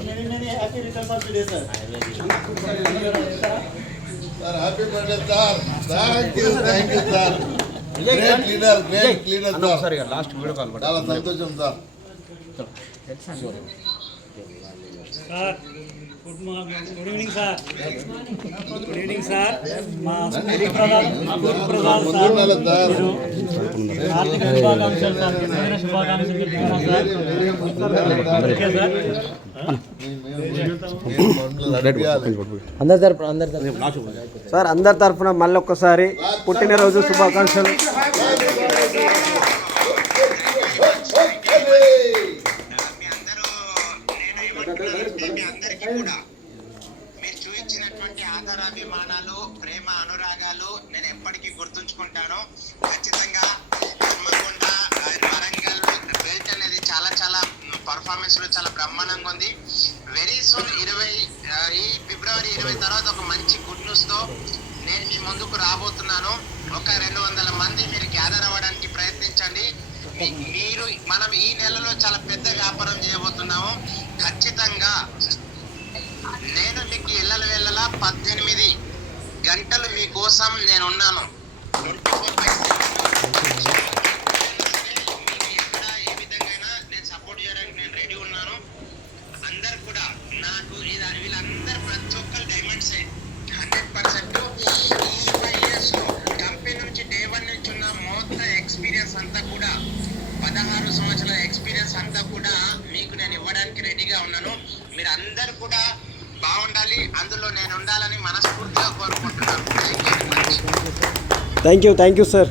Many many happy returns of the day sir sir happy birthday sir thank you thank you sir great leader great leader sir ఒకసారి last video call చాలా సంతోషం sir sir good morning good evening sir. Good evening sir. మా school ప్రధాన school ప్రధాన sir ఆర్థిక శుభాకాంక్షలు sir జన్మదిన శుభాకాంక్షలు చెప్తున్నాం సార్. Okay sir. అందరి తరఫున అందరి తరఫున సార్ అందరి తరఫున మళ్ళీ ఒక్కసారి పుట్టినరోజు శుభాకాంక్షలు. కూడా మీరు చూపించినటువంటి ఆధారాభిమానాలు ప్రేమ అనురాగాలు నేను ఎప్పటికీ గుర్తుంచుకుంటాను. ఖచ్చితంగా హన్మకొండ వరంగల్ బెల్ట్ అనేది చాలా చాలా పర్ఫార్మెన్స్లో చాలా బ్రహ్మాండంగా ఉంది. వెరీ సూన్ ఇరవై ఈ ఫిబ్రవరి ఇరవై తర్వాత ఒక మంచి గుడ్ న్యూస్తో నేను మీ ముందుకు రాబోతున్నాను. ఒక రెండు వందల మంది మీరు గ్యాదర్ అవ్వడానికి ప్రయత్నించండి. మీరు మనం ఈ నెలలో చాలా పెద్ద వ్యాపారం చేయబోతున్నాము. ఖచ్చితంగా నేను మీకు ఇళ్ళల వెళ్ళలా పద్దెనిమిది గంటలు మీకోసం నేను ఉన్నాను 24 by 7. మీకు ఎక్కడ ఏ విధంగా నేను సపోర్ట్ చేయడానికి నేను రెడీ ఉన్నాను అందరు కూడా నాకు వీళ్ళందరూ ప్రతి హండ్రెడ్ పర్సెంట్ కంపెనీ నుంచి డే వన్ ఎక్స్పీరియన్స్ అంతా కూడా పదహారు సంవత్సరాల ఎక్స్పీరియన్స్ అంతా కూడా మీకు నేను ఇవ్వడానికి రెడీగా ఉన్నాను మీరు అందరు కూడా బాగుండాలి అందులో నేను ఉండాలని మనస్ఫూర్తిగా కోరుకుంటున్నాను. Thank you thank you thank you sir